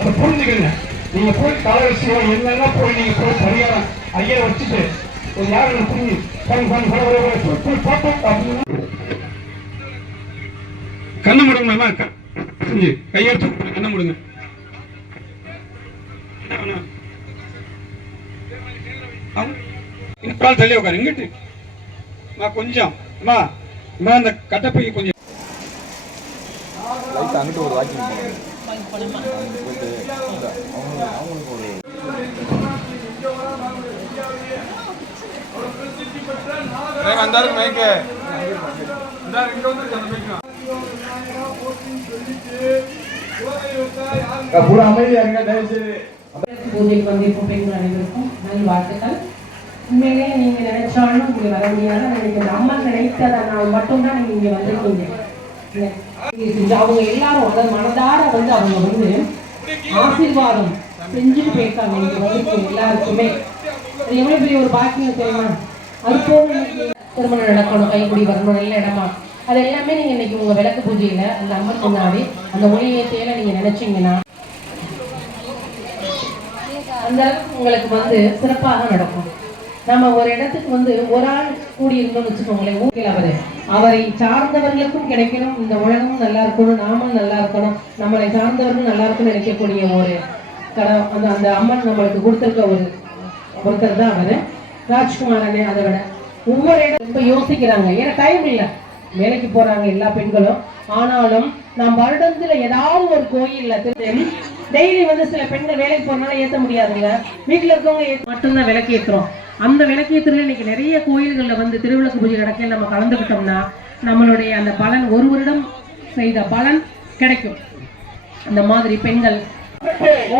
அதை புரிஞ்சுக்கங்க. நீங்க போய் தலை விஷயம் என்னன்னா போய் நீங்க போய் பரிகாரம் ஐயா வச்சுட்டு ஒரு யாரும் புரிஞ்சு கண்ணை முடுங்க, கையெடுத்து கண்ணை முடுங்க. கால் தள்ளி உட்காரு இங்கிட்டு. நான் கொஞ்சம் அந்த கட்டப்பை கொஞ்சம் அங்கிட்டு ஒரு வாக்கிங் அவங்களுக்கு ஒரு வந்தாரு மைக்கு பூஜைக்கு வந்திருக்கும் பெண்கள் அனைவருக்கும் நல் வாழ்த்துக்கள். உண்மையிலேயே நீங்க நினைச்சாலும் இங்க வர முடியாது. நீங்க அம்மன் நினைத்ததை நான் மட்டும்தான் நீங்க இங்க வந்திருக்கீங்க. அவங்க எல்லாரும் அதாவது மனதார வந்து அவங்க வந்து ஆசீர்வாதம் செஞ்சுட்டு போயிருக்காங்க. நீங்க வந்திருக்கீங்க எல்லாருக்குமே. அது எவ்வளவு பெரிய ஒரு பாக்கியம் தெரியுமா? அது போல திருமணம் நடக்கணும், கைக்குடி வரணும், நல்ல இடமா, அது எல்லாமே நீங்க இன்னைக்கு உங்க விளக்கு பூஜையில அந்த அம்மன் முன்னாடி அந்த ஒளியேத்தையில நீங்க நினைச்சீங்கன்னா அந்த அளவுக்கு உங்களுக்கு வந்து சிறப்பாக நடக்கும். நம்ம ஒரு இடத்துக்கு வந்து ஒரு ஆள் கூடி இருந்தோம்னு வச்சுக்கோங்களேன், ஊரில் அவரை சார்ந்தவர்களுக்கும் கிடைக்கணும், இந்த உலகமும் நல்லா இருக்கணும், நாமும் நல்லா இருக்கணும், நம்மளை சார்ந்தவர்களும் நல்லா இருக்குன்னு நினைக்கக்கூடிய ஒரு அந்த அந்த அம்மன் நம்மளுக்கு கொடுத்துருக்க ஒருத்தர் தான் அவரு ராஜ்குமார் அண்ணே. அதை விட ஒவ்வொரு இடம் ரொம்ப யோசிக்கிறாங்க. ஏன்னா டைம் இல்லை, வேலைக்கு போறாங்க எல்லா பெண்களும். ஆனாலும் நாம் வருடத்துல ஏதாவது ஒரு கோயில்ல டெய்லி வந்து சில பெண்கள் வேலைக்கு போறதுனால ஏற்ற முடியாதுங்க, வீட்டுல இருக்கவங்க மட்டும்தான் விளக்கு ஏற்றுறோம். அந்த விளக்கேற்றுல இன்னைக்கு நிறைய கோயில்கள்ல வந்து திருவிளக்கு பூஜை நடக்க நம்ம கலந்துக்கிட்டோம்னா நம்மளுடைய அந்த பலன் ஒரு வருடம் செய்த பலன் கிடைக்கும். அந்த மாதிரி பெண்கள்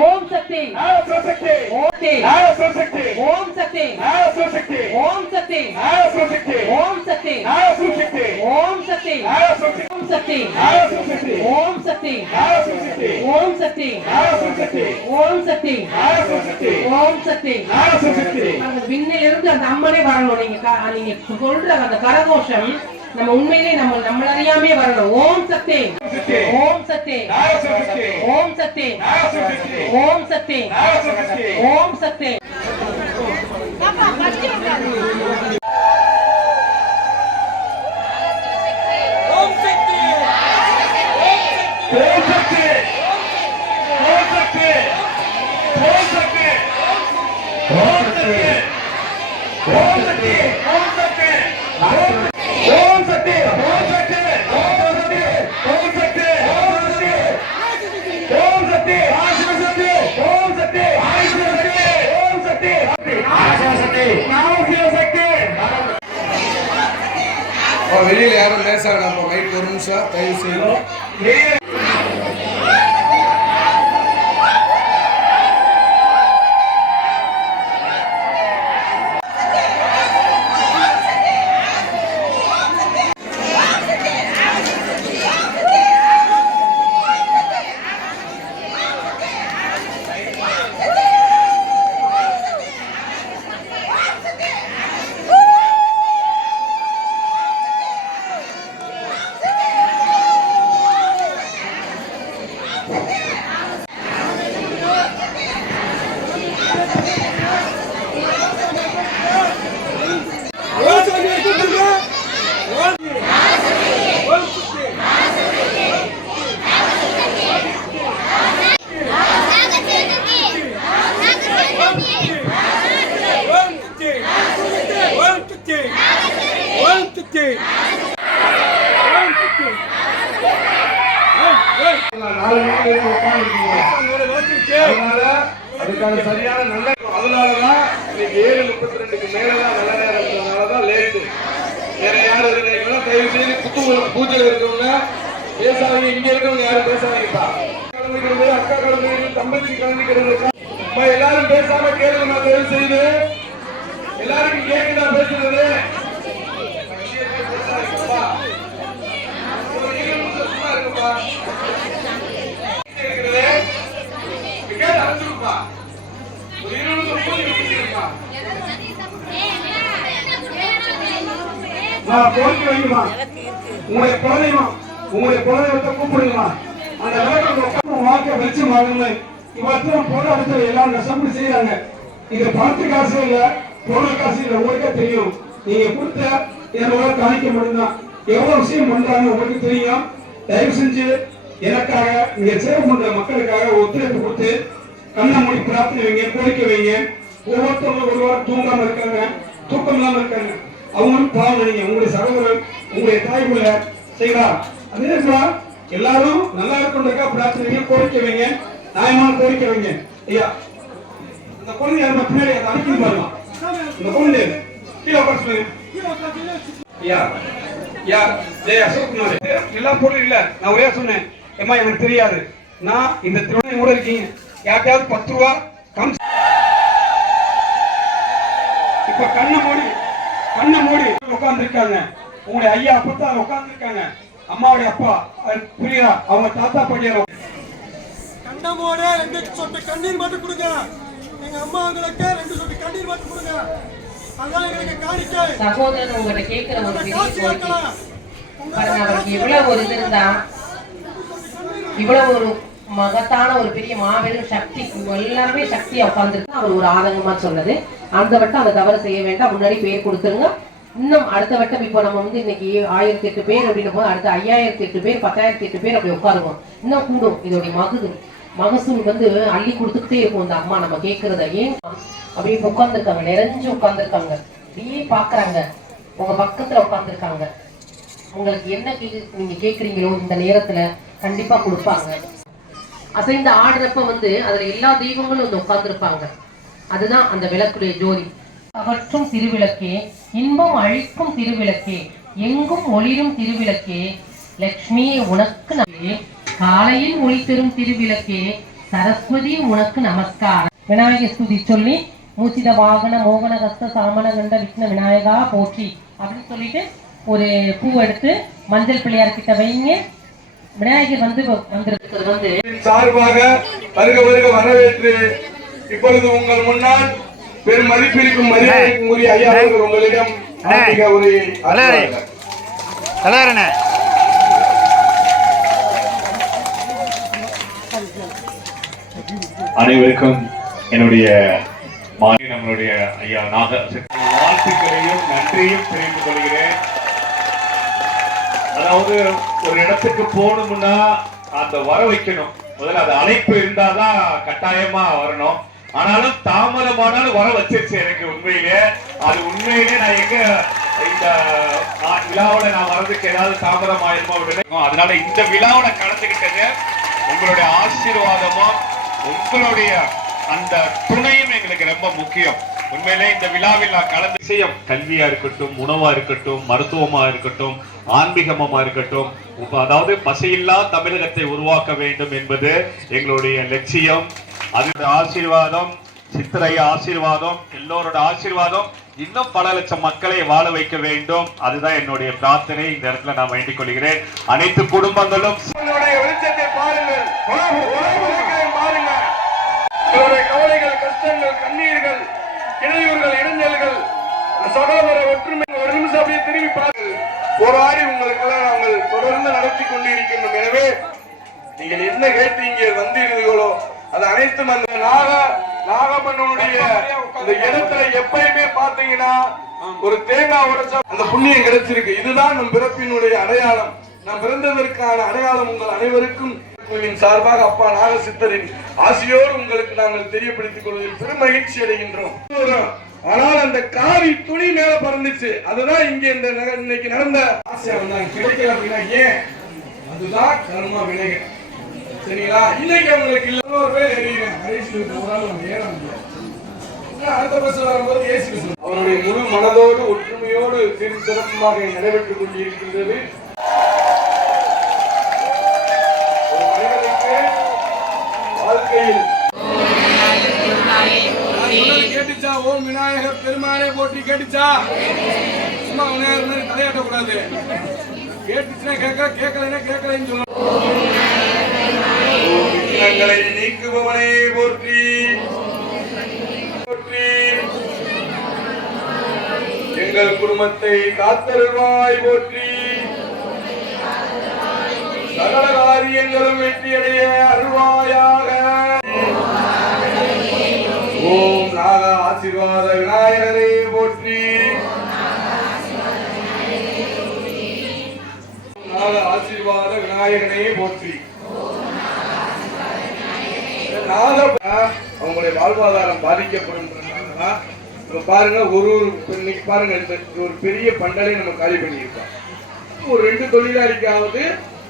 ஓம் சக்தி ஓம் சக்தி ஓம் சக்தி ஓம் சக்தி ஓம் சக்தி ஓம் சக்தி ஓம் சக்தி ஓம் சக்தி ஓம் சக்தி ஓம் சக்தி ஓம் சக்தி ஓம் சக்தி அந்த விண்ணிலிருந்து அந்த அம்மனே வரணும். நீங்க சொல்ற அந்த கரகோஷம் நம்ம உண்மையிலே நம்ம அறியாமே வரணும். ஓம் சக்தி ஓம் சக்தி ஓம் சக்தி ஓம் சக்தி ஓம் சக்தி வெளியில யாரும் லேசாக நம்ம லைட் ஒரு நிமிஷம் தயவு செய்யணும். அதுக்கான சரியான நல்ல அதனாலதான் 7:32 மேலதான் நல்ல நேரத்துனாலதான் லேட்டு. வேற யாரும் இருக்கிறீங்களோ தயவு செய்து பூஜையில் இருக்கவங்க பேசாதீங்க. இங்க இருக்கவங்க யாரும் பேசாதீங்கப்பா. கிளம்பிக்கிறது, அக்கா கிளம்பிக்கிறது, தம்பச்சி கிளம்பிக்கிறது, எல்லாரும் பேசாம கேளுங்க. தயவு செய்து எல்லாருக்கும் கேட்குதா பேசுறது? கோரிக்கை வைக்குமா? உங்களுடைய குழந்தைமா, உங்களுடைய குழந்தைகிட்ட கூப்பிடுங்கம்மா. அந்த வாக்க வச்சு வாங்க. இவற்றை போட அடுத்த எல்லாரும் கஷ்டப்பட்டு செய்யறாங்க. இங்க பணத்து காசு இல்ல, பொருள் காசு இல்ல. உங்களுக்கே தெரியும். நீங்க கொடுத்த 200 காணிக்க மட்டும்தான். எவ்வளவு விஷயம் பண்றாங்க உங்களுக்கு தெரியும். தயவு செஞ்சு எனக்காக நீங்க சேவை பண்ற மக்களுக்காக ஒத்துழைப்பு கொடுத்து கண்ணை மூடி பிரார்த்தனை வைங்க, கோரிக்கை வைங்க. ஒவ்வொருத்தவங்களும் ஒரு வாரம் தூங்காம இருக்காங்க, தூக்கம் இல்லாம இருக்காங்க. அவங்களும் பாவம் நினைங்க. உங்களுடைய சகோதரர், உங்களுடைய தாய் பிள்ளை செய்யலா. அதே போல எல்லாரும் நல்லா இருக்கா பிரார்த்தனை வைங்க, கோரிக்கை வைங்க, நியாயமான கோரிக்கை வைங்க. ஐயா அந்த குழந்தை யாருமா பின்னாடி அதை அனுப்பி பாருங்க. இந்த குழந்தை கீழே உட்கார சொல்லுங்க. ஐயா ஐயா ஜெய அசோக்குமார் எல்லா பொருளும் இல்ல. நான் ஒரே சொன்னேன், ஏமா எனக்கு தெரியாது, நான் இந்த திருவண்ணை கூட இருக்கீங்க, யார்கிட்டயாவது 10 ரூபா கம். இப்ப கண்ணை மூடி உட்கார்ந்து இருக்காங்க. உங்களுடைய ஐயா அப்பத்தான் உட்கார்ந்து இருக்காங்க. அம்மாவுடைய அப்பா புரியா, அவங்க தாத்தா பாட்டியார். கண்ணமோட 2 சொட்டு கண்ணீர் மட்டும் கொடுங்க. எங்க அம்மாங்களுக்கு 2 சொட்டு கண்ணீர் மட்டும் கொடுங்க. அதான் எங்களுக்கு காணிக்கை. சகோதரன் உங்கள்கிட்ட கேட்கிற ஒரு பெரிய கோரிக்கை பாருங்க. அவருக்கு எவ்வளவு ஒரு இது இருந்தா, இவ்வளவு ஒரு மகத்தான ஒரு பெரிய மாபெரும் சக்தி, எல்லாருமே சக்தியா உட்கார்ந்துருக்கு. அவர் ஒரு ஆதங்கமா சொன்னது, அந்த வட்டம் அதை தவறு செய்ய வேண்டாம், முன்னாடி பேர் கொடுத்துருங்க. இன்னும் அடுத்த வட்டம் இப்போ நம்ம வந்து இன்னைக்கு 1008 பேர் அப்படின்னு போது அடுத்த 5008 பேர் 10008 பேர் அப்படி உட்காருவோம். இன்னும் கூடும். இதோடைய மகசூல் வந்து அள்ளி கொடுத்துக்கிட்டே இருக்கும். இந்த அம்மா நம்ம கேட்கறத ஏன் அப்படியே உட்கார்ந்துருக்காங்க, நிறைஞ்சு உட்கார்ந்துருக்காங்க, அப்படியே பாக்குறாங்க. உங்க பக்கத்துல உட்கார்ந்துருக்காங்க. உங்களுக்கு என்ன நீங்க கேக்குறீங்களோ இந்த நேரத்துல கண்டிப்பா கொடுப்பாங்க. அசைந்த ஆடுறப்ப வந்து அதுல எல்லா தெய்வங்களும் வந்து உட்கார்ந்துருப்பாங்க. அதுதான் அந்த விளக்குடைய ஜோதி. அகற்றும் திருவிளக்கே, இன்பம் அழிக்கும் திருவிளக்கே, எங்கும் ஒளிரும் திருவிளக்கே, லட்சுமியே உனக்கு நன்றி, காலையில் ஒளி பெறும் திருவிளக்கே, சரஸ்வதி உனக்கு நமஸ்காரம். விநாயக ஸ்துதி சொல்லி மூச்சித வாகன மோகன கஸ்த சாமன கண்ட விஷ்ணு விநாயகா போற்றி அப்படின்னு சொல்லிட்டு ஒரு பூ எடுத்து மஞ்சள் பிள்ளையார் கிட்ட வைங்க. விநாயகர் வந்திருக்கிறது வந்து சார்பாக வருக வரவேற்று இப்பொழுது உங்கள் முன்னால் பெரும் மதிப்பிற்கும் மரியாதைக்கும் உரிய ஐயா அவர்கள் உங்களிடம் அனைவருக்கும் என்னுடைய நம்மளுடைய ஐயா வாழ்த்துக்களையும் நன்றியும் தெரிவித்துக் கொள்கிறேன். அதாவது ஒரு இடத்துக்கு போகணும்னா அந்த வர வைக்கணும், முதல்ல அது அழைப்பு இருந்தாதான் கட்டாயமா வரணும். ஆனாலும் தாமதமானாலும் வர வச்சிருச்சு எனக்கு. உண்மையிலே நான் எங்க இந்த விழாவில் நான் வர்றதுக்கு ஏதாவது தாமதம் ஆயிருமோ அப்படின்னு. அதனால இந்த விழாவில் கலந்துகிட்டது உங்களுடைய ஆசீர்வாதமும் உங்களுடைய அந்த துணையும் எங்களுக்கு ரொம்ப முக்கியம். உண்மையிலே இந்த விழாவில் நான் கலந்து விஷயம் கல்வியா இருக்கட்டும், உணவா இருக்கட்டும், மருத்துவமா இருக்கட்டும், ஆன்மீகமா இருக்கட்டும், அதாவது பசியில்லா தமிழகத்தை உருவாக்க வேண்டும் என்பது எங்களுடைய லட்சியம். அதோட ஆசீர்வாதம், சித்திரை ஆசீர்வாதம், எல்லோரோட ஆசீர்வாதம் இன்னும் பல லட்சம் மக்களை வாழ வைக்க வேண்டும். அதுதான் என்னுடைய பிரார்த்தனை. இந்த இடத்துல நான் வேண்டிக் கொள்கிறேன். அனைத்து குடும்பங்களும் வெளிச்சத்தை பாருங்கள், கவலைகள், கஷ்டங்கள், கண்ணீர்கள், இடையூறுகள், இடைஞ்சல்கள், சகோதர ஒற்றுமை ஒரு நிமிஷம் அப்படியே திரும்பி பாருங்கள். போராடி உங்களுக்கெல்லாம் நாங்கள் தொடர்ந்து நடத்தி கொண்டிருக்கின்றோம். எனவே நீங்கள் என்ன கேட்டு இங்கே வந்தீர்களோ அது அனைத்தும் அந்த நாகப்பண்ணனுடைய இந்த இடத்துல எப்பயுமே பாத்தீங்கன்னா ஒரு தேங்காய் உடைச்சா அந்த புண்ணியம் கிடைச்சிருக்கு. இதுதான் நம் பிறப்பினுடைய அடையாளம். நாம் பிறந்ததற்கான அடையாளம் உங்கள் அனைவருக்கும் சார்பாக அப்பா நாகசித்தரின் ஆசையோடு உங்களுக்கு நாங்கள் தெரியப்படுத்திக் கொள்வதில் பெரும் மகிழ்ச்சி அடைகின்றோம். ஆனால் அந்த காவி துணி மேல பறந்துச்சு. அதுதான் இங்க இன்னைக்கு நடந்த ஆசை கிடைக்கல அப்படின்னா ஏன்? அதுதான் கர்மா வினைகள். சரிங்களா? இன்னைக்கு அவங்களுக்கு இல்ல ஒரு பேர் அடுத்த பஸ் வரும்போது ஏசி அவருடைய முழு மனதோடு ஒற்றுமையோடு சிறப்பாக நடைபெற்றுக் கொண்டிருக்கின்றது. வாழ்க்கையில் கேட்டுச்சா? ஓம் விநாயகர் பெருமானே போற்றி கேட்டுச்சா? சும்மா விநாயகர் மாதிரி தலையாட்ட கூடாது. கேட்டுச்சுன்னா கேட்கலைன்னா கேட்கலைன்னு சொல்லணும். நீக்குபவனே போற்றி போற்றி. எங்கள் குடும்பத்தை காத்தருள்வாய் போற்றி. சகல காரியங்களும் வெற்றியடைய அருள்வாயாக. அவங்களுடைய வாழ்வாதாரம் பாதிக்கப்படும். இப்ப பாருங்க இன்னைக்கு பாருங்க ஒரு பெரிய பண்டலை நம்ம காலி பண்ணியிருக்கோம். ஒரு 2 தொழிலாளிக்காவது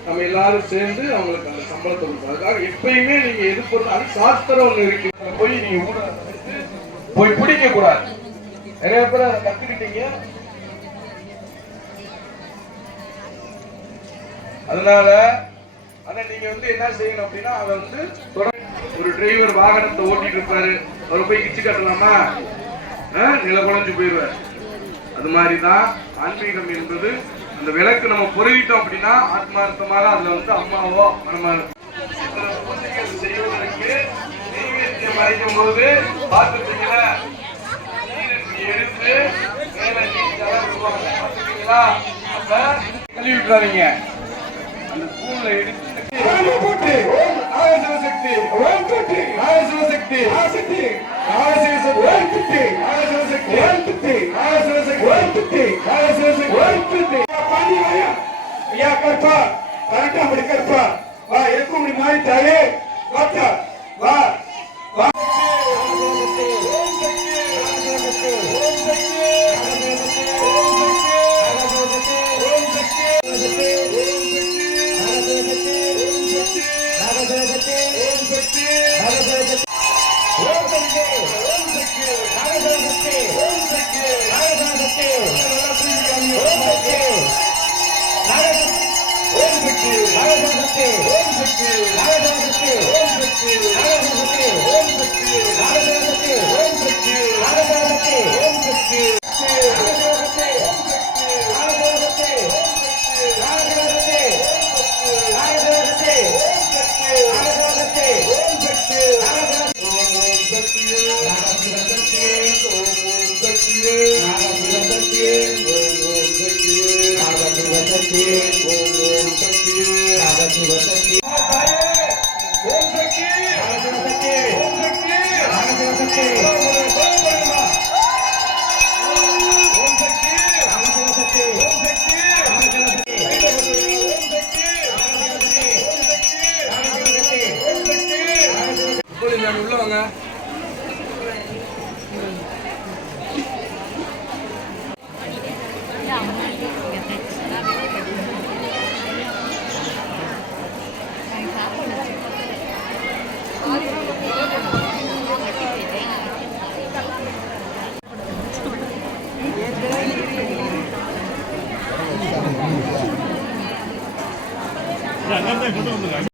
நம்ம எல்லாரும் சேர்ந்து அவங்களுக்கு அந்த சம்பளத்தை கொடுப்போம். அதுக்காக எப்பயுமே நீங்க எது பொறுத்து அது சாஸ்திரம் ஒண்ணு இருக்கு. போய் நீங்க போய் பிடிக்க கூடாது. நிறைய பேர் அதை கத்துக்கிட்டீங்க. அதனால நீங்க என்ன செய்யணும் அப்படின்னா அதை ஒரு டிரைவர் வாகனத்தை ஓட்டிட்டு இருப்பாரு, அவரை போய் கிச்சு கட்டலாமா? நில குழஞ்சு போயிடுவார். அது மாதிரிதான் ஆன்மீகம் என்பது. அந்த விளக்கு நம்ம பொருளிட்டோம் அப்படின்னா ஆத்மார்த்தமாக அதுல அம்மாவோ நம்ம செய்வதற்கு நெய்வேத்தியம் அடைக்கும் போது பார்த்துட்டீங்களா, எடுத்து அப்ப கழுவி விட்டுறாதீங்க. அந்த ஸ்பூன்ல எடுத்து